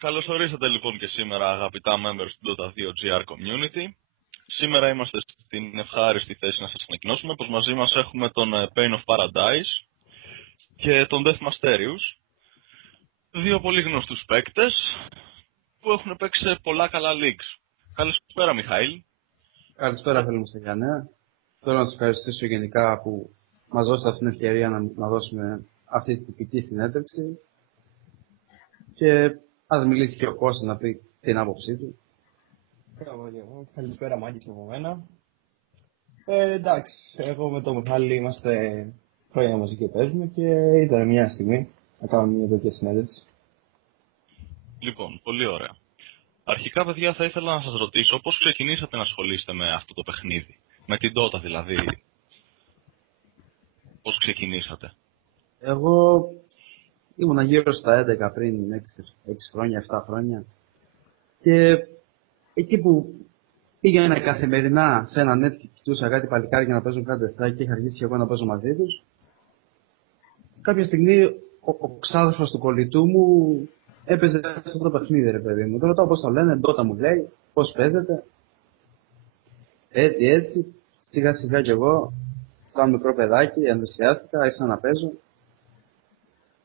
Καλώς ορίσατε λοιπόν και σήμερα αγαπητά members του Dota 2 GR Community. Σήμερα είμαστε στην ευχάριστη θέση να σας ανακοινώσουμε πως μαζί μας έχουμε τον Pain of Paradise και τον Death Mysterious. Δύο πολύ γνωστούς παίκτες που έχουν παίξει σε πολλά καλά leagues. Καλησπέρα Μιχαήλ. Καλησπέρα φίλοι μου στην Γιάννεα. Θέλω να σας ευχαριστήσω γενικά που μας δώσετε αυτή την ευκαιρία να δώσουμε αυτή την τυπική συνέντευξη και ας μιλήσει και ο Κώστας να πει την άποψή του. Καλησπέρα Μάκη και από μένα. Εντάξει, εγώ με τον Μιχάλη είμαστε χρόνια μαζί και παίζουμε και ήταν μια στιγμή να κάνουμε μια τέτοια συνέντευξη. Λοιπόν, πολύ ωραία. Αρχικά παιδιά θα ήθελα να σας ρωτήσω πώς ξεκινήσατε να ασχολείστε με αυτό το παιχνίδι. Με την Dota δηλαδή. Πώς ξεκινήσατε. Εγώ ήμουνα γύρω στα 11 πριν 6 χρόνια, 7 χρόνια και εκεί που πήγαινα καθημερινά σε ένα net και κοιτούσα κάτι παλικάρια να παίζουν Counter-Strike και είχα αρχίσει και εγώ να παίζω μαζί τους. Κάποια στιγμή ο ξάδερφος του κολλητού μου έπαιζε αυτό το παιχνίδι, ρε παιδί μου. Τον ρωτάω πώς το λένε, Dota μου λέει, πώς παίζεται. Έτσι, σιγά σιγά κι εγώ, σαν μικρό παιδάκι, ενθουσιάστηκα, άρχισα να παίζω.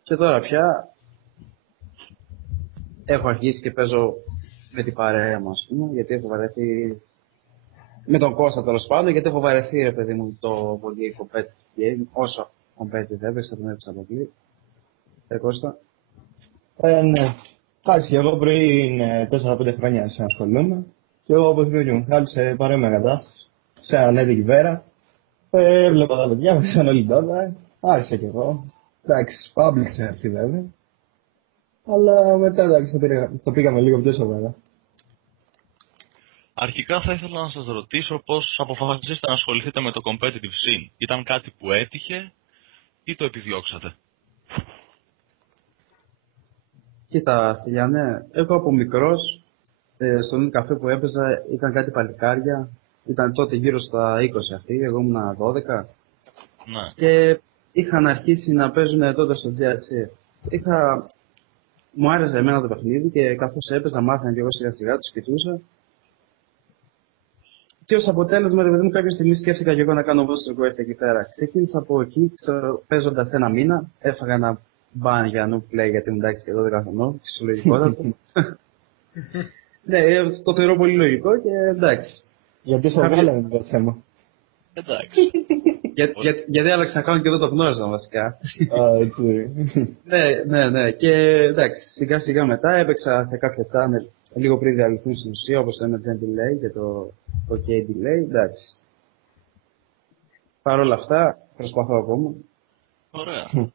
Και τώρα πια έχω αρχίσει και παίζω με την παρέα μου, ας πούμε, γιατί έχω βαρεθεί. Με τον Κώστα τέλος πάντων, γιατί έχω βαρεθεί, ρε παιδί μου, το πολύ competitive game, όσο competitive έπαιξα, τον έπαιξα πολύ. Κώστα. Ναι. Εντάξει, εγώ πριν 4-5 χρόνια ασχολούμαι και εγώ όπως είπε και ο Μιχάλης σε παρόμοια κατάσταση, σε ένα net εκεί πέρα. Έβλεπα τα παιδιά, παίξαν όλοι τότε, άρχισα κι εγώ. Εντάξει, public σε αρχή βέβαια. Αλλά μετά εντάξει, το πήγαμε λίγο πιο σοβαρά. Αρχικά θα ήθελα να σας ρωτήσω πώς αποφασίσατε να ασχοληθείτε με το competitive scene. Ήταν κάτι που έτυχε ή το επιδιώξατε. Κοίτα, Στυλιανέ, εγώ από μικρός, στον καφέ που έπαιζα ήταν κάτι παλικάρια. Ήταν τότε γύρω στα 20 αυτοί, εγώ ήμουν 12. Ναι. Και είχαν αρχίσει να παίζουν τότε στο GRC. Μου άρεσε εμένα το παιχνίδι και καθώς έπαιζα μάθαινα και εγώ σιγά σιγά, τους κοιτούσα. Και ως αποτέλεσμα, ρε παιδί μου, κάποια στιγμή σκέφτηκα και εγώ να κάνω booster quest εκεί πέρα. Ξεκίνησα από εκεί, παίζοντας ένα μήνα, έφαγα ένα ban για noob play γιατί ήμουν εντάξει και 12 χρονών, φυσιολογικότατο. Ναι, το θεωρώ πολύ λογικό και εντάξει. Γιατί σε βγάλανε το θέμα. Εντάξει. Γιατί άλλαξα να κάνω και δεν το γνώριζα βασικά. Α, έτσι. Ναι. Και εντάξει, σιγά σιγά μετά έπαιξα σε κάποια channel λίγο πριν διαλυθούν στην ουσία, όπως το Emergent Delay και το OK Delay, εντάξει. Παρ' όλα αυτά, προσπαθώ ακόμα. Ωραία.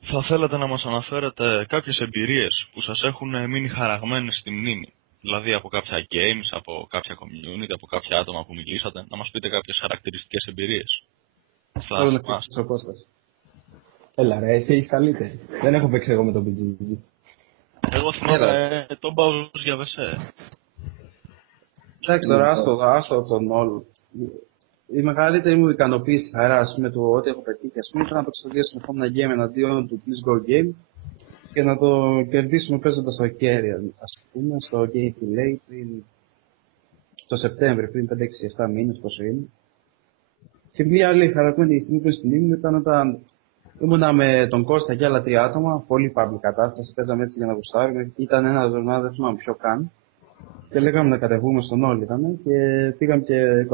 Θα θέλατε να μας αναφέρετε κάποιες εμπειρίες που σας έχουν μείνει χαραγμένες στη μνήμη. Δηλαδή από κάποια games, από κάποια community, από κάποια άτομα που μιλήσατε. Να μας πείτε κάποιες χαρακτηριστικές εμπειρίες. Θέλω να ξεκινήσω ο Κώστας. Έλα ρε, εσύ έχεις καλύτερη. Δεν έχω παίξει εγώ με τον PGG. Εγώ θυμάμαι τον Bowser's για βεσέ. Εντάξει τώρα, άστο τον όλο. Η μεγαλύτερη μου ικανοποίηση χαρά, ας πούμε, του ότι έχω πετύχει, ας πούμε, ήταν να παίξω 2 συνεχόμενα game εναντίον του Please Go Game και να το κερδίσουμε παίζοντας στο Carrier, ας πούμε, στο Game Delay πριν το Σεπτέμβριο, πριν 5-6-7 μήνες, πόσο είναι. Και μια άλλη χαρακτηριστική στιγμή που στην μνήμη μου ήταν όταν ήμουνα με τον Κώστα και άλλα 3 άτομα, πολύ public κατάσταση, παίζαμε έτσι για να γουστάρουμε. Ήταν ένα εβδομάδα, δεν θυμάμαι ποιο καν. Και λέγαμε να κατεβούμε στον όλη ήταν και πήγαμε και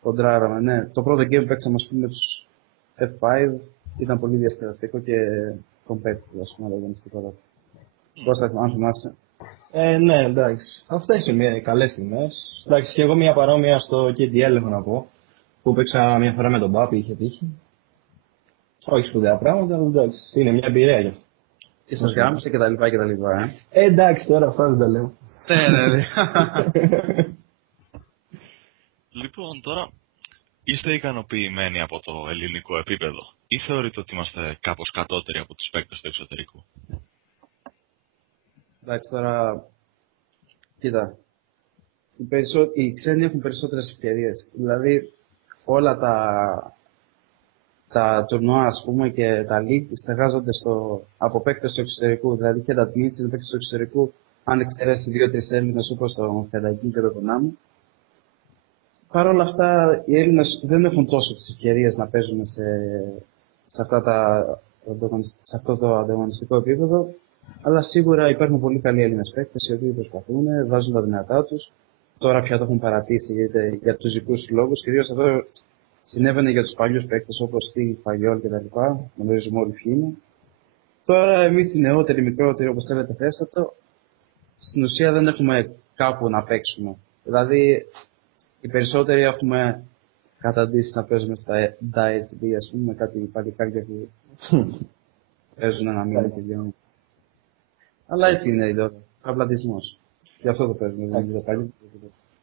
κοντράραμε, ναι. Το πρώτο game που παίξαμε, ας πούμε, με τους F5 ήταν πολύ διασκεδαστικό και competitive, ας πούμε, αγωνιστικό. Κώστα, αν θυμάσαι. Ναι, εντάξει. Αυτές είναι καλές στιγμές. Εντάξει, και εγώ μια παρόμοια στο KDL έχω να πω. Που παίξα μια φορά με τον Πάπη, είχε τύχει. Όχι σπουδαία πράγματα, αλλά εντάξει, είναι μια εμπειρία γι' αυτό. Και σας γάμισε και τα λοιπά και τα λοιπά, Εντάξει, τώρα αυτά δεν τα λέω. Ναι. Λοιπόν, τώρα είστε ικανοποιημένοι από το ελληνικό επίπεδο ή θεωρείτε ότι είμαστε κάπως κατώτεροι από τους παίκτες του εξωτερικού. Εντάξει, τώρα, κοίτα, οι ξένοι έχουν περισσότερες ευκαιρίες. Δηλαδή, όλα τα τα τουρνουά, ας πούμε, και τα league στεγάζονται από παίκτες του εξωτερικού. Δηλαδή και τα admins είναι παίκτες του εξωτερικού, αν εξαιρέσει 2-3 Έλληνες όπως το Φενταγγίν και το Konami. Παρ' όλα αυτά, οι Έλληνες δεν έχουν τόσο τις ευκαιρίες να παίζουν σε αυτό το ανταγωνιστικό επίπεδο. Αλλά σίγουρα υπάρχουν πολύ καλοί Έλληνες παίκτες οι οποίοι προσπαθούν, βάζουν τα δυνατά τους. Τώρα πια το έχουν παρατήσει για τους δικούς τους λόγους. Κυρίως αυτό συνέβαινε για τους παλιούς παίκτες όπως Στυλ, Φαγιόλ κτλ. Γνωρίζουμε όλοι ποιοι είναι. Τώρα εμείς οι νεότεροι, μικρότεροι, όπως θέλετε θέστε το, στην ουσία δεν έχουμε κάπου να παίξουμε. Δηλαδή, οι περισσότεροι έχουμε καταντήσει να παίζουμε στα DHB, ας πούμε, με κάτι παλικάρια που παίζουν ένα μήνα και 2 μήνες. Αλλά έτσι είναι εδώ, καβλαντισμός. Γι' αυτό το παίζουμε, δεν είναι το παλιό.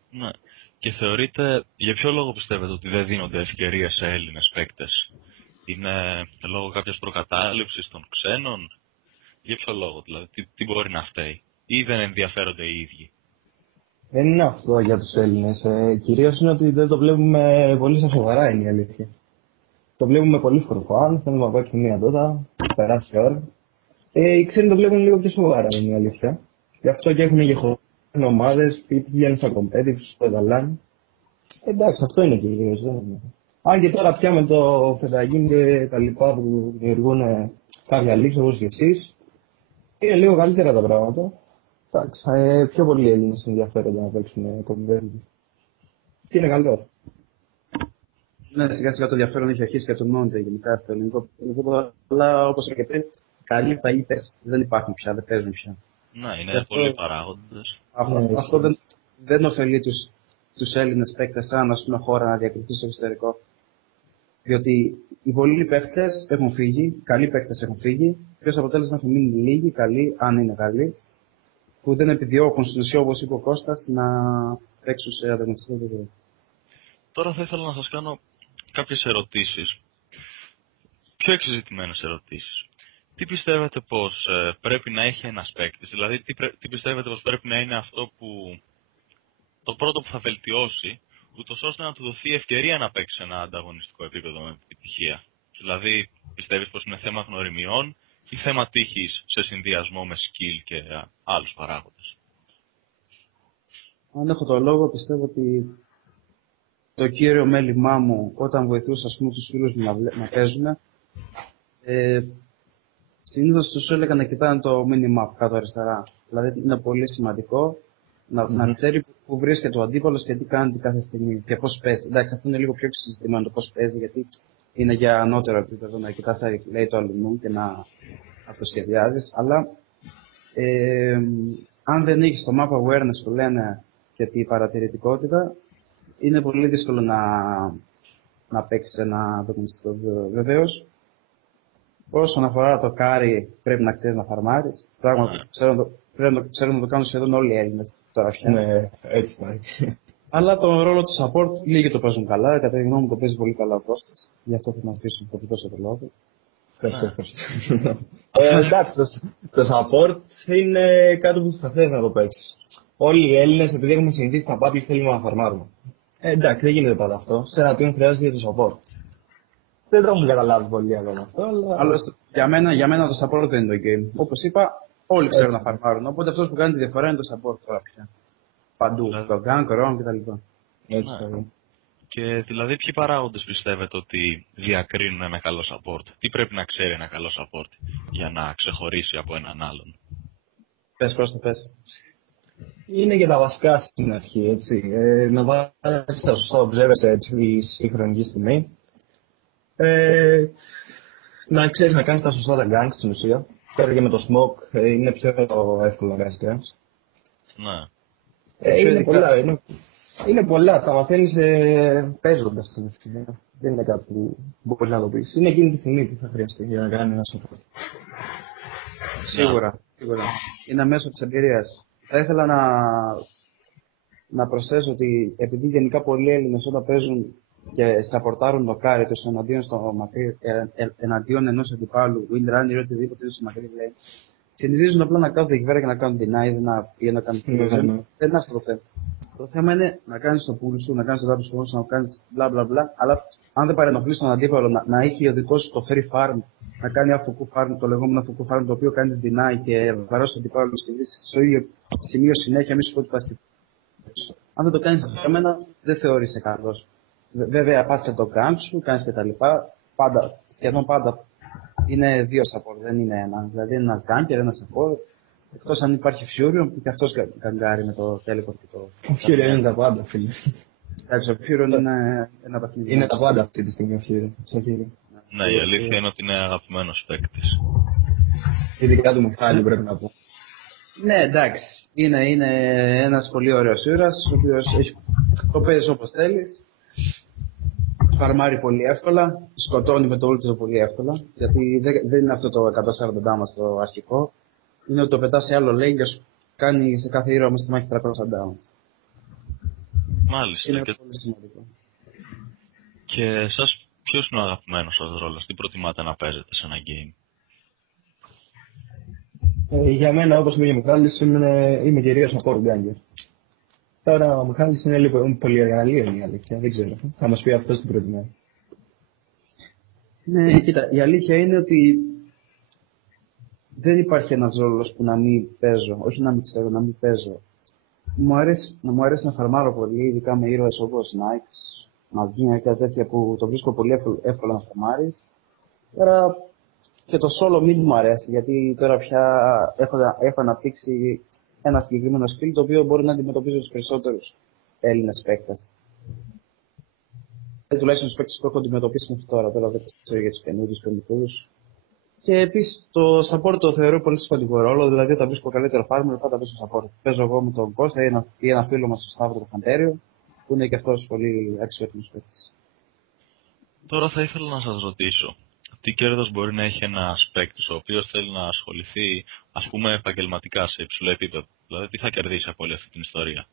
Ναι. Και θεωρείτε, για ποιο λόγο πιστεύετε ότι δεν δίνονται ευκαιρίες σε Έλληνες παίκτες? Είναι λόγω κάποιας προκατάληψης των ξένων? Για ποιο λόγο δηλαδή, τι μπορεί να φταίει? Ή δεν ενδιαφέρονται οι ίδιοι? Δεν είναι αυτό για τους Έλληνες. Κυρίως είναι ότι δεν το βλέπουμε πολύ στα σοβαρά, είναι η αλήθεια. Το βλέπουμε πολύ for fun, θέλουμε να παίξουμε μία τότε, περάσει η ώρα. Οι ξένοι το βλέπουν λίγο πιο σοβαρά, είναι η αλήθεια. Γι' αυτό και έχουν γεχωμένες ομάδες, πηγαίνουν στα competitive, στο Ιταλάν. Εντάξει, αυτό είναι κυρίως. Αν και τώρα πια με το Φενταγίν και τα λοιπά που δημιουργούν κάποια leaks όπως και εσείς, είναι λίγο καλύτερα τα πράγματα. Εντάξει, πιο πολλοί Έλληνες ενδιαφέρονται να παίξουν competitive. Και είναι καλό αυτό. Ναι, σιγά σιγά το ενδιαφέρον έχει αρχίσει και τονώνεται γενικά στο ελληνικό επίπεδο. Αλλά όπως είπα και πριν, καλοί παίκτες δεν υπάρχουν πια, δεν παίζουν πια. Ναι, είναι πολλοί παράγοντες. Αυτό δεν ωφελεί τους Έλληνες παίκτες σαν ας πούμε χώρα να διακριθεί στο εξωτερικό. Διότι οι πολλοί παίκτες έχουν φύγει, καλοί παίκτες έχουν φύγει, και ως αποτέλεσμα έχουν μείνει λίγοι, καλοί, αν είναι καλοί, που δεν επιδιώκουν στην ουσία, όπως είπε ο Κώστας, να παίξουν σε ανταγωνιστικό επίπεδο. Τώρα θα ήθελα να σας κάνω κάποιες ερωτήσεις. Πιο εξεζητημένες ερωτήσεις. Τι πιστεύετε πως πρέπει να έχει ένας παίκτης? Δηλαδή, τι πιστεύετε πως πρέπει να είναι αυτό που το πρώτο που θα βελτιώσει, ούτως ώστε να του δοθεί ευκαιρία να παίξει σε ένα ανταγωνιστικό επίπεδο με επιτυχία? Δηλαδή, πιστεύεις πως είναι θέμα γνωριμιών ή θέμα τύχης σε συνδυασμό με skill και άλλους παράγοντες? Αν έχω το λόγο, πιστεύω ότι το κύριο μέλημά μου όταν βοηθούσα ας πούμε, τους φίλους μου να παίζουν, συνήθως τους έλεγα να κοιτάνε το minimap κάτω αριστερά. Δηλαδή είναι πολύ σημαντικό να ξέρει που βρίσκεται ο αντίπαλος και τι κάνει κάθε στιγμή και πώς παίζει. Εντάξει, αυτό είναι λίγο πιο συζητημένο το πώς παίζει, γιατί είναι για ανώτερο επίπεδο να κοιτάς τα replay του αλλού και να αυτοσχεδιάζεις. Αλλά αν δεν έχεις το map awareness που λένε και τη παρατηρητικότητα, είναι πολύ δύσκολο να παίξεις ένα ανταγωνιστικό επίπεδο. Βεβαίως, όσον αφορά το carry, πρέπει να ξέρεις να φαρμάρεις. Πράγμα που ξέρουν να το κάνουν σχεδόν όλοι οι Έλληνες τώρα πια. Ναι, έτσι πάει. Αλλά τον ρόλο του support λίγοι το παίζουν καλά. Κατά τη γνώμη μου το παίζει πολύ καλά ο Κώστας. Γι' αυτό θα να αφήσω το δικό το λόγο. Ευχαριστώ. Εντάξει, το support είναι κάτι που θα θες να το παίξεις. Όλοι οι Έλληνες, επειδή έχουμε συνηθίσει τα battle, θέλουμε να φαρμάρουμε. Εντάξει, δεν γίνεται πάντα αυτό. Σε ένα team χρειάζεται το support. Δεν το έχουν καταλάβει πολύ ακόμα αυτό, αλλά... Άλλωστε, για μένα το support δεν είναι το game. Όπως είπα, όλοι ξέρουν να φαρμάρουν. Οπότε αυτός που κάνει τη διαφορά είναι το support τώρα πια. Παντού. Το gank, roam κτλ. Έτσι. Και δηλαδή, ποιοι παράγοντες πιστεύετε ότι διακρίνουν ένα καλό support? Τι πρέπει να ξέρει ένα καλό support για να ξεχωρίσει από έναν άλλον? Πες Κώστα, πες. Είναι και τα βασικά στην αρχή, έτσι. Να βάζεις τα σωστά observers τη σύγχρονη στιγμή. Να ξέρεις να κάνεις τα σωστά τα ganks στην ουσία. Τώρα και με το smoke είναι πιο εύκολο να κάνεις ganks. Ναι. Είναι πολλά, τα μαθαίνεις παίζοντας στην ουσία. Δεν είναι κάτι που μπορείς να το πεις. Είναι εκείνη τη στιγμή που θα χρειαστεί για να κάνει ένα support. Σίγουρα. Είναι μέσω της εμπειρίας. Θα ήθελα να προσθέσω ότι επειδή γενικά πολλοί Έλληνες όταν παίζουν και σαπορτάρουν το κάρι τους εναντίον ενός αντιπάλου, win runner ή οτιδήποτε είναι στο μακρύ lane, συνηθίζουν απλά να κάνουν εκεί πέρα και να κάνουν denies ή να κάνουν δεν είναι αυτό το θέμα. Το θέμα είναι να κάνεις το pool σου, να κάνεις το δάπης σου, να κάνεις μπλα μπλα μπλα, αλλά αν δεν παρενοχλείς τον αντίπαλο, να έχει ο δικός σου το free farm, να κάνει αφουκού farm, το λεγόμενο αφουκού farm, το οποίο κάνεις deny και βαρώσει τον αντίπαλο και βρίσκεις στο ίδιο σημείο συνέχεια, μη σου πω ότι πας. Αν δεν το κάνεις αυτό, εμένα δεν θεωρείσαι καλός. Βέβαια, πας και το camp σου, κάνεις και τα λοιπά. Σχεδόν πάντα είναι 2 support, δεν είναι ένα. Δηλαδή, είναι ένας ganker, ένας support. Εκτός αν υπάρχει Furion, που και αυτός γκαγκάρει με το teleport και το. Ο Furion είναι τα πάντα, φίλε. Εντάξει, ο Furion είναι ένα παιχνίδι. Είναι τα πάντα αυτή τη στιγμή ο Furion. Ναι, η αλήθεια είναι ότι είναι αγαπημένος παίκτης. Ειδικά του Μιχάλη, πρέπει να πω. Ναι, εντάξει. Είναι ένας πολύ ωραίος ήρωας, ο οποίος το παίζει όπως θέλεις. Φαρμάρει πολύ εύκολα, σκοτώνει με το ulti πολύ εύκολα. Γιατί δεν είναι αυτό το 140 damage στο αρχικό. Είναι ότι το πετά σε άλλο lane και σου κάνει σε κάθε ήρωα μέσα στη μάχη 300 damage. Μάλιστα. Είναι πολύ σημαντικό. Και εσάς ποιος είναι ο αγαπημένος σας ρόλος, τι προτιμάτε να παίζετε σε ένα game? Για μένα, όπως είπε και ο Μιχάλης, είμαι κυρίως support ganger. Τώρα ο Μιχάλης είναι λίγο πολύ εργαλείο, είναι η αλήθεια, δεν ξέρω. Θα μας πει αυτός τι προτιμάει. Ναι, κοίτα, η αλήθεια είναι ότι δεν υπάρχει ένας ρόλος που να μην παίζω, όχι να μην ξέρω, να μην παίζω. Μου αρέσει να φαρμάρω πολύ, ειδικά με ήρωες όπως Knights, Μαγίνια και τέτοια που το βρίσκω πολύ εύκολο να φαρμάρεις. Τώρα και το solo mid μου αρέσει, γιατί τώρα πια έχω αναπτύξει ένα συγκεκριμένο skill το οποίο μπορεί να αντιμετωπίζει τους περισσότερους Έλληνες παίκτες. Τουλάχιστον τους παίκτες που έχω αντιμετωπίσει μέχρι τώρα, δεν ξέρω για τους καινούριους καινούριους. Και επίσης το support το θεωρώ πολύ σημαντικό ρόλο, δηλαδή όταν βρίσκω καλύτερο farmer πάντα παίζω support. Παίζω εγώ με τον Κώστα ή ένα φίλο μας στο Σταύρο το Φαντέριο, που είναι και αυτός πολύ αξιότιμος παίκτης. Τώρα θα ήθελα να σας ρωτήσω, τι κέρδος μπορεί να έχει ένας παίκτης ο οποίος θέλει να ασχοληθεί, ας πούμε, επαγγελματικά σε υψηλό επίπεδο? Δηλαδή, τι θα κερδίσει από όλη αυτή την ιστορία?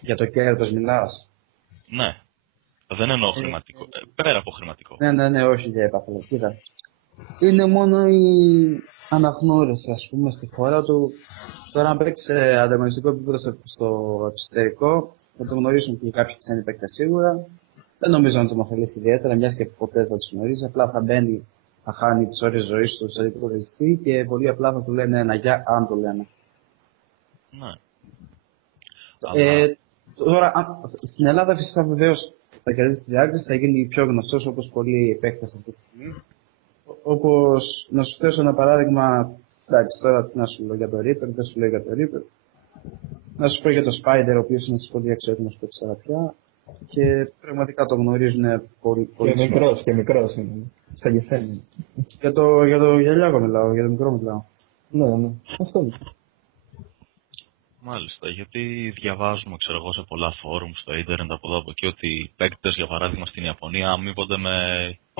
Για το κέρδος μιλάς? Ναι. Δεν εννοώ χρηματικό. Πέρα από χρηματικό. Ναι, όχι για επαφή. Κοίτα. Είναι μόνο η αναγνώριση, ας πούμε, στη χώρα του. Τώρα, αν παίξει σε ανταγωνιστικό επίπεδο στο εξωτερικό, θα το γνωρίσουν και κάποιοι ξένοι παίκτες σίγουρα. Δεν νομίζω να τον ωφελήσει ιδιαίτερα, μια και ποτέ δεν θα του γνωρίζει. Απλά θα μπαίνει, θα χάνει τις ώρες ζωής του σε υπολογιστή και πολύ απλά θα του λένε ένα γεια, αν το λένε. Ναι. Τώρα, στην Ελλάδα φυσικά βεβαίως θα κερδίσει τη διάκριση, θα γίνει πιο γνωστός όπως πολλοί παίκτες αυτή τη στιγμή. Όπως, να σου θέσω ένα παράδειγμα, εντάξει, τώρα τι να σου λέω για το Reaper, δεν σου λέω για το Reaper. Να σου πω για το Spider, ο οποίος είναι πολύ αξιότιμος παίκτης τώρα πια. Και πραγματικά το γνωρίζουν πολύ. Και μικρός είναι. Σαν και σένα. Για το γυαλιάκο μιλάω, για το μικρό μιλάω. Ναι. Αυτό είναι. Μάλιστα, γιατί διαβάζουμε, ξέρω εγώ, σε πολλά φόρουμ στο ίντερνετ από εδώ από εκεί ότι οι παίκτες, για παράδειγμα, στην Ιαπωνία αμείβονται με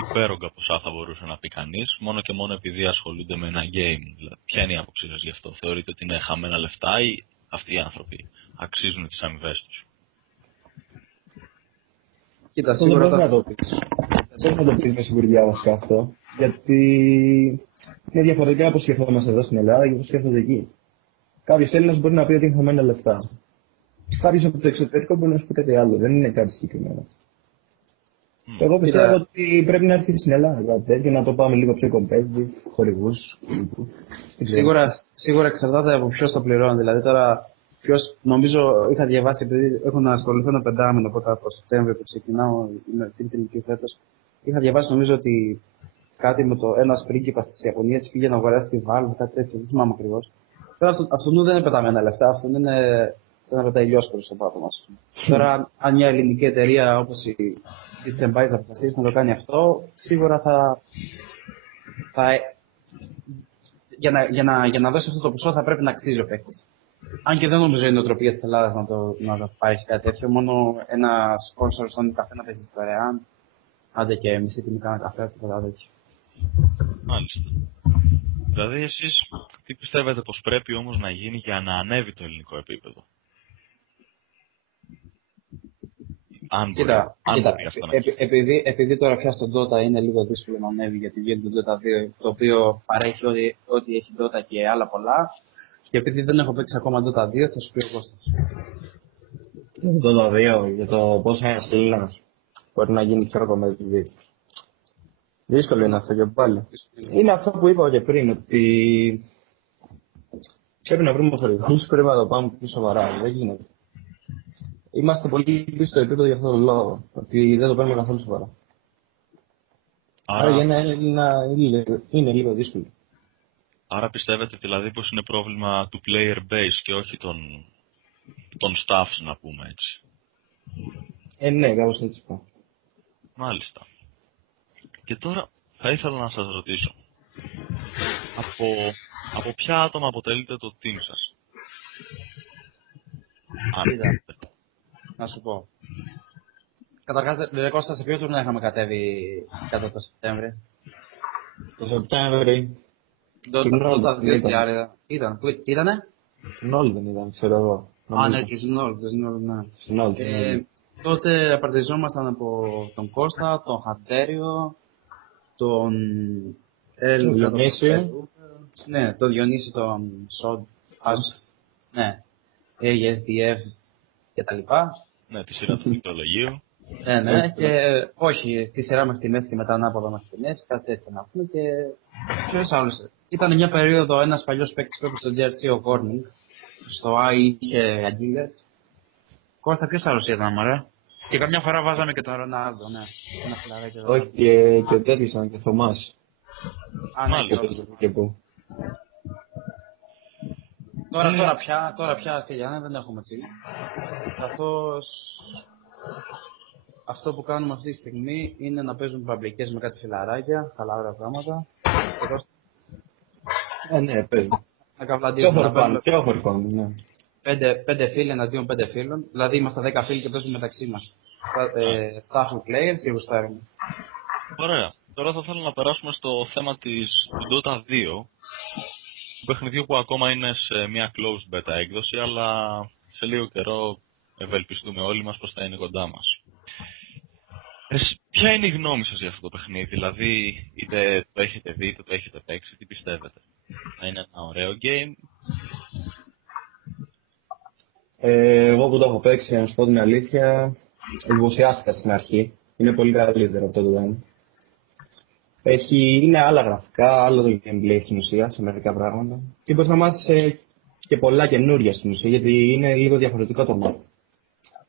υπέρογκα ποσά, θα μπορούσε να πει κανείς, μόνο και μόνο επειδή ασχολούνται με ένα game. Δηλαδή, ποια είναι η άποψή σας γι' αυτό? Θεωρείτε ότι είναι χαμένα λεφτά ή αυτοί οι άνθρωποι αξίζουν τις αμοιβές τους? Κοίτα, σίγουρα δεν πρέπει να το πεις. Δεν θα το πεις με σιγουριά βασικά αυτό. Γιατί είναι διαφορετικά όπως σκεφτόμαστε εδώ στην Ελλάδα και όπως σκέφτονται εκεί. Κάποιος Έλληνας μπορεί να πει ότι είναι χαμένα λεφτά. Κάποιος από το εξωτερικό μπορεί να σου πει κάτι άλλο. Δεν είναι κάτι συγκεκριμένο. Εγώ πιστεύω ότι πρέπει να έρθει στην Ελλάδα κάτι τέτοιο, να το πάμε λίγο πιο competitive, χορηγούς. Σίγουρα εξαρτάται από ποιος το πληρώνει. Δηλαδή τώρα, νομίζω είχα διαβάσει, επειδή έχω να ασχοληθώ ένα πεντάμινο από το Σεπτέμβριο που ξεκινάω με την τελική φέτος. Είχα διαβάσει νομίζω ότι κάτι με ένας πρίγκιπας της Ιαπωνίας πήγε να αγοράσει τη Valve, κάτι τέτοιο, δεν θυμάμαι ακριβώς. Τώρα αυτό δεν είναι πεταμένα λεφτά, αυτό είναι σαν να πετάει λιόσκορο στο πάτο μας. Τώρα, αν μια ελληνική εταιρεία όπως η Disembise αποφασίσει να το κάνει αυτό, σίγουρα για να δώσει αυτό το ποσό θα πρέπει να αξίζει ο παίκτης. Αν και δεν νομίζω η νοοτροπία της Ελλάδας να το πάρει κάτι τέτοιο, μόνο ένα sponsor στον καφέ να παίζει δωρεάν, άντε και μισή τιμή κάνα καφέ, τίποτα τέτοιο. Μάλιστα. Δηλαδή εσείς τι πιστεύετε πως πρέπει όμως να γίνει για να ανέβει το ελληνικό επίπεδο? Κοίτα, επειδή τώρα πια στο Dota είναι λίγο δύσκολο να ανέβει, γιατί βγαίνει το Dota 2, το οποίο παρέχει ό,τι έχει Dota και άλλα πολλά, Και επειδή δεν έχω παίξει ακόμα Dota 2, θα σου πει ο Κώστας. Dota 2, για το πώς ένας Έλληνας μπορεί να γίνει πιο competitive. Δύσκολο είναι αυτό και πάλι. Είναι αυτό που είπα και πριν, ότι πρέπει να βρούμε χορηγούς, πρέπει να το πάμε πιο σοβαρά. Δεν γίνεται. Είμαστε πολύ πίσω στο επίπεδο για αυτόν τον λόγο, ότι δεν το παίρνουμε καθόλου σοβαρά. Άρα για ένα Έλληνα είναι λίγο δύσκολο. Άρα πιστεύετε δηλαδή πως είναι πρόβλημα του player base και όχι των staffs, να πούμε έτσι. Ναι, κάπως έτσι πάω. Μάλιστα. Και τώρα θα ήθελα να σας ρωτήσω. Από ποια άτομα αποτελείται το team σας? Κοίτα, να σου πω. Καταρχάς, ρε Κώστα, σε ποιο τουρνά είχαμε κατέβει κατά το Σεπτέμβρη? Το Σεπτέμβρη. Dota 2 ήταν. Πού ήτανε? Νόλ δεν ήταν, ξέρω εγώ. Α, ναι, και Σνόλ, ναι. Τότε απαρτιζόμασταν από τον Κώστα, τον Χαντέριο, τον Διονύση. Ναι, τον Διονύση, τον Σοντ, ναι, ASDF και τα λοιπά. Ναι, τη σειρά του πληκτρολογίου. Ναι, και όχι, τη σειρά μέχρι τη μέση και μετά ανάποδα μέχρι τη μέση, κάτι τέτοιο να πούμε. Και ποιος άλλος? Ήταν μια περίοδο ένας παλιός παίκτης που έπαιξε στο GRC, ο Corning. Στο A είχε αγγίλες. Κώστα, ποιος άλλος ήταν, μωρέ? Και καμιά φορά βάζαμε και τον Ρονάλντο, ναι. Ένα φιλαράκι εδώ. Όχι, και ο τέτοιος ήταν και ο Θωμάς. Α, ναι, και πού. Τώρα πια στη Γιάννα δεν έχουμε τι. Καθώς αυτό που κάνουμε αυτή τη στιγμή είναι να παίζουμε παμπλικές με κάτι φιλαράκια, καλά ωραία πράγματα. Ναι, παίζουμε. Να καβλαντήσουμε. Πιο χορφάνι, ναι. 5 φίλοι εναντίον 5 φίλων. Δηλαδή είμαστε 10 φίλοι και παίζουμε μεταξύ μας. Σάφου players και γουστάρουμε. Ωραία. Τώρα θα ήθελα να περάσουμε στο θέμα της Dota 2. Του παιχνιδιού που ακόμα είναι σε μια closed beta έκδοση, αλλά σε λίγο καιρό ευελπιστούμε όλοι μας πως θα είναι κοντά μας. Ποια είναι η γνώμη σας για αυτό το παιχνίδι? Δηλαδή, είτε το έχετε δει, είτε το έχετε παίξει, τι πιστεύετε? Θα είναι ένα ωραίο game? Εγώ που το έχω παίξει, να σου πω την αλήθεια, εντυπωσιάστηκα στην αρχή. Είναι πολύ καλύτερο αυτό το game. Είναι άλλα γραφικά, άλλο το gameplay στην ουσία, σε μερικά πράγματα. Και μπορείς να μάθεις και πολλά καινούργια στην ουσία, γιατί είναι λίγο διαφορετικό το map.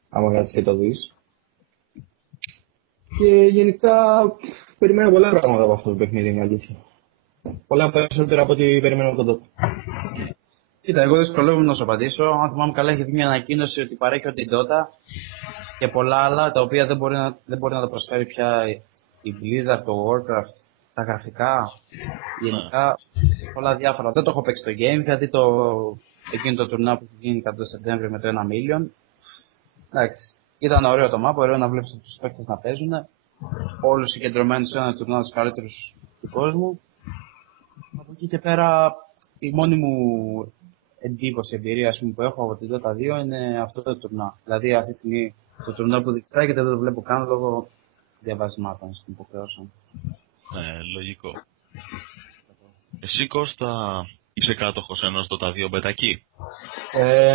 Άμα κάτσεις και το δεις. Και γενικά περιμένω πολλά πράγματα από αυτό το παιχνίδι, είναι αλήθεια. Πολλά περισσότερα από ό,τι περιμένω από τότε. Κοίτα, εγώ δυσκολεύομαι να σου απαντήσω. Αν θυμάμαι καλά, έχει βγει μια ανακοίνωση ότι παρέχει την Dota και πολλά άλλα τα οποία δεν μπορεί να τα προσφέρει πια η Blizzard, το Warcraft, τα γραφικά. Γενικά πολλά διάφορα. Δεν το έχω παίξει το game, γιατί εκείνο το τουρνά που έχει γίνει κατά το Σεπτέμβριο με το 1 million. Εντάξει, ήταν ωραίο το map, ωραίο να βλέπεις τους παίκτες να παίζουν. Όλους συγκεντρωμένους σε ένα τουρνά, τους καλύτερους του κόσμου. Από εκεί και πέρα, η μόνη μου εντύπωση, εμπειρία που έχω από την Dota 2 είναι αυτό το τουρνά. Δηλαδή αυτή τη στιγμή το τουρνά που διεξάγεται δεν το βλέπω καν λόγω διαβασμάτων στην υποχρεώσεων. Ναι, λογικό. Εσύ Κώστα είσαι κάτοχος ενός Dota 2 μπετακί?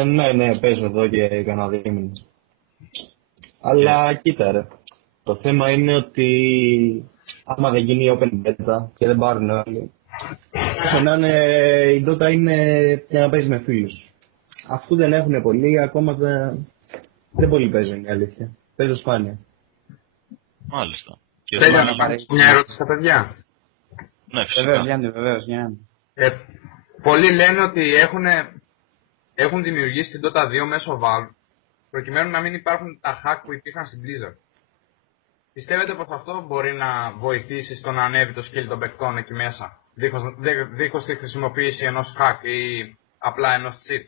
Ναι, παίζω εδώ και κανένα δίμηνο. Αλλά κοίτα ρε, το θέμα είναι ότι άμα δεν γίνει open beta και δεν πάρουν όλοι, όσο να είναι, η Dota είναι για να παίζει με φίλους. Αφού δεν έχουν πολλοί, ακόμα δεν πολύ παίζουν, η αλήθεια. Παίζω σπάνια. Μάλιστα. Θέλω να πάρεις μια ερώτηση στα παιδιά. Ναι, φυσικά. Βεβαίως, Γιάννη. Πολλοί λένε ότι έχουν δημιουργήσει την Dota 2 μέσω Valve, προκειμένου να μην υπάρχουν τα hack που υπήρχαν στην Blizzard. Πιστεύετε πως αυτό μπορεί να βοηθήσει στο να ανέβει το skill των παικτών εκεί μέσα, δίχως τη χρησιμοποίηση ενός hack ή απλά ενός cheat?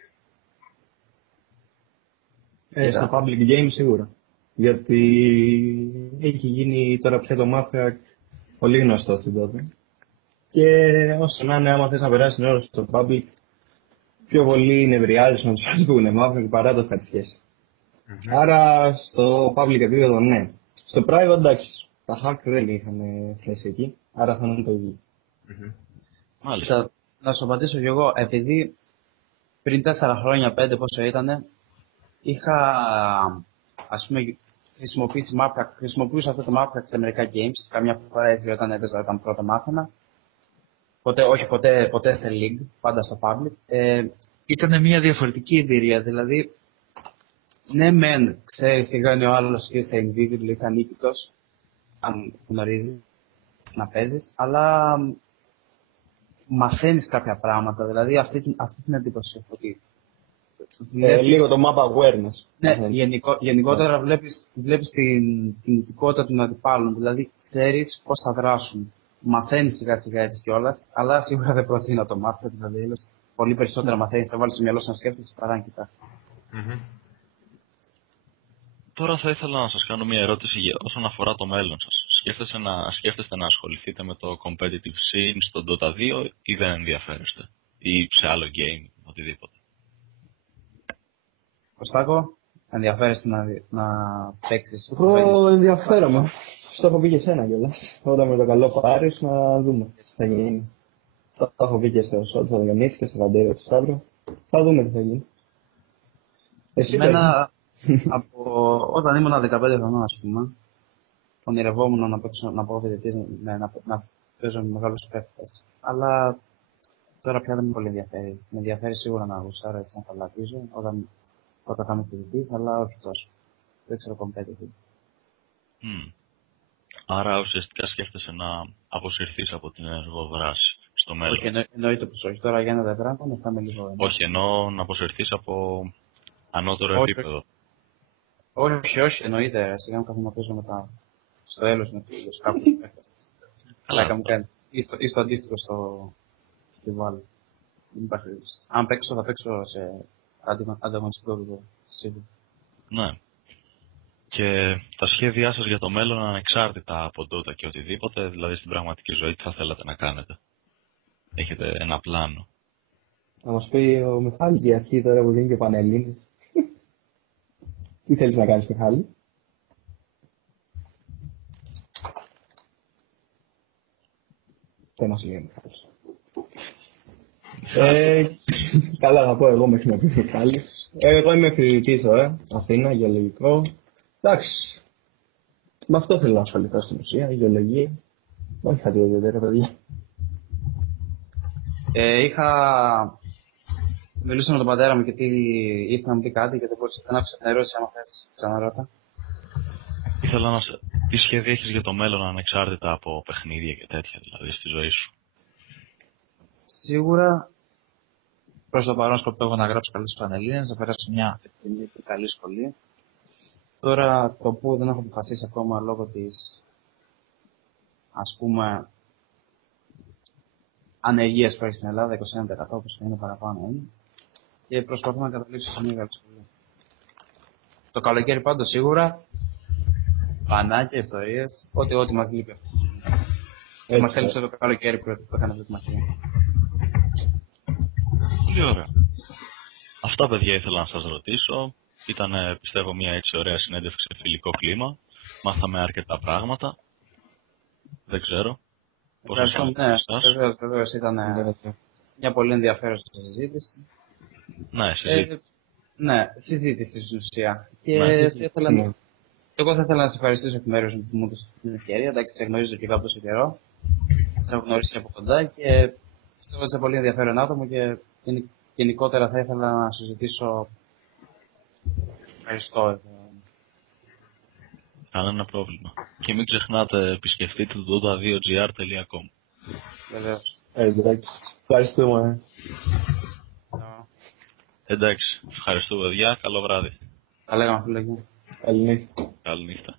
Στα public games σίγουρα. Γιατί έχει γίνει τώρα πια το map πολύ γνωστό στην τότε. Και όσο να είναι, άμα θες να περάσεις την ώρα στο public, πιο πολύ νευριάζεις με τους άλλους που είναι map παρά το ευχαριστιέσαι. Άρα στο public επίπεδο ναι. Στο private εντάξει, τα hack δεν είχαν θέση εκεί, άρα θα είναι το ίδιο. Μάλιστα. Να σου απαντήσω κι εγώ, επειδή πριν 4 χρόνια, 5 πόσο ήτανε, είχα, ας πούμε, χρησιμοποιούσα αυτό το Mapcraft σε μερικά games. Καμιά φορά έτσι όταν έπαιζα, όταν πρώτα μάθαινα. Ποτέ σε League, πάντα στο public. Ήταν μια διαφορετική εμπειρία, δηλαδή, ναι μεν ξέρεις τι κάνει ο άλλος και είσαι invisible, είσαι ανίκητος, αν γνωρίζει να παίζεις, αλλά μαθαίνεις κάποια πράγματα, δηλαδή αυτή την εντύπωση έχω ότι λίγο το map awareness. ναι, γενικότερα βλέπεις την κινητικότητα των αντιπάλων, δηλαδή ξέρεις πώς θα δράσουν. Μαθαίνεις σιγά σιγά έτσι κιόλας, αλλά σίγουρα δεν προτείνω το map, δηλαδή πολύ περισσότερα μαθαίνεις, θα βάλεις στο μυαλό σου να σκέφτεσαι παρά να κοιτάς. Τώρα θα ήθελα να σας κάνω μια ερώτηση όσον αφορά το μέλλον σας. Σκέφτεστε να ασχοληθείτε με το competitive scene στο Dota 2 ή δεν ενδιαφέρεστε? Ή σε άλλο game, οτιδήποτε? Κωστάκο, ενδιαφέρεσαι να παίξεις? Εγώ ενδιαφέρομαι. Στο έχω πει και εσένα κιόλας. Όταν με το καλό πάρεις να δούμε τι θα γίνει. Το έχω πει και στο Σότ, θα Διονύση και στο Βαντέριο του Σταύρο. Θα δούμε τι θα γίνει. Εσύ εμένα, όταν ήμουν 15 χρονών, ας πούμε, ονειρευόμουν να πω φοιτητής, να παίζω με μεγάλους παίκτες. Αλλά τώρα πια δεν με πολύ ενδιαφέρει. Με ενδιαφέρει σίγουρα να γουσάρω έτσι να καλατίζω όταν θα είμαι φοιτητής, αλλά όχι τόσο. Δεν ξέρω competitive. Άρα ουσιαστικά σκέφτεσαι να αποσυρθείς από την ενεργό δράση στο μέλλον? Όχι, εννοείται πως όχι. Τώρα για ένα δευτεράκο θα είμαι λίγο... Όχι, εννοώ να αποσυρθείς από ανώτερο επίπεδο. Όχι, εννοείται. Σιγά μου καθόμουν να παίζω μετά στο έλος με τους κάποιους παίκτες. Αλλά μου κάνεις. Ή στο αντίστοιχο στη Βάλη. Αν παίξω, θα παίξω σε ανταγωνιστικό επίπεδο. Σίγουρα. Ναι. Και τα σχέδιά σας για το μέλλον ανεξάρτητα από Dota και οτιδήποτε, δηλαδή στην πραγματική ζωή, τι θα θέλατε να κάνετε? Έχετε ένα πλάνο? Θα μας πει ο Μιχάλης για αρχή τώρα που δίνει και ο Πανελλήνης. Τι θέλεις να κάνεις, Μιχάλη? Δεν μας λέει ο Μιχάλης. Καλά να πω εγώ μέχρι να πει ο Μιχάλης. Εγώ είμαι φοιτητής τώρα, Αθήνα, γεωλογικό. Εντάξει. Με αυτό θέλω να ασχοληθώ στην ουσία, η γεωλογία. Όχι κάτι ιδιαίτερο, παιδιά. Μιλούσα με τον πατέρα μου γιατί ήρθε να μου πει κάτι και δεν άφησα την ερώτηση, άμα θες ξαναρώτα. Ήθελα να σε... Τι σχέδια έχεις για το μέλλον ανεξάρτητα από παιχνίδια και τέτοια, δηλαδή στη ζωή σου? Σίγουρα, προς το παρόν σκοπεύω να γράψω καλές Πανελλήνιες, να περάσω μια καλή σχολή. Τώρα το που δεν έχω αποφασίσει ακόμα λόγω της, ας πούμε, ανεργίας που έχει στην Ελλάδα, 21% όπως είναι παραπάνω είναι. Και προσπαθώ να καταλήξω σε μια καλή σχολή. Το καλοκαίρι πάντως σίγουρα, πανάκια, ιστορίες, ό,τι μας λείπει αυτή τη στιγμή. Μας έλειψε το καλοκαίρι που έκανα προετοιμασία. Πολύ ωραία. Αυτά, παιδιά, ήθελα να σας ρωτήσω. Ήταν, πιστεύω, μια έτσι ωραία συνέντευξη σε φιλικό κλίμα. Μάθαμε αρκετά πράγματα. Δεν ξέρω. Πώς σας φάνηκε? Βεβαίως, ήταν μια πολύ ενδιαφέρουσα συζήτηση. Ναι, συζήτηση. Ναι, συζήτηση στην ουσία. Και Ναι, εγώ θα ήθελα να σε ευχαριστήσω εκ μέρους μου που μου έδωσε την ευκαιρία. Εντάξει, σε γνωρίζω και κάποιο καιρό. Σε έχω γνωρίσει από κοντά και πιστεύω ότι είσαι πολύ ενδιαφέρον άτομο και γενικότερα θα ήθελα να συζητήσω. Ευχαριστώ. Κανένα πρόβλημα. Και μην ξεχνάτε, επισκεφτείτε το dota2gr.com. Βεβαίως. Εντάξει. Ευχαριστούμε. Εντάξει. Ευχαριστώ, παιδιά. Καλό βράδυ. Τα λέγαμε, φίλε. Καληνύχτα. Καληνύχτα.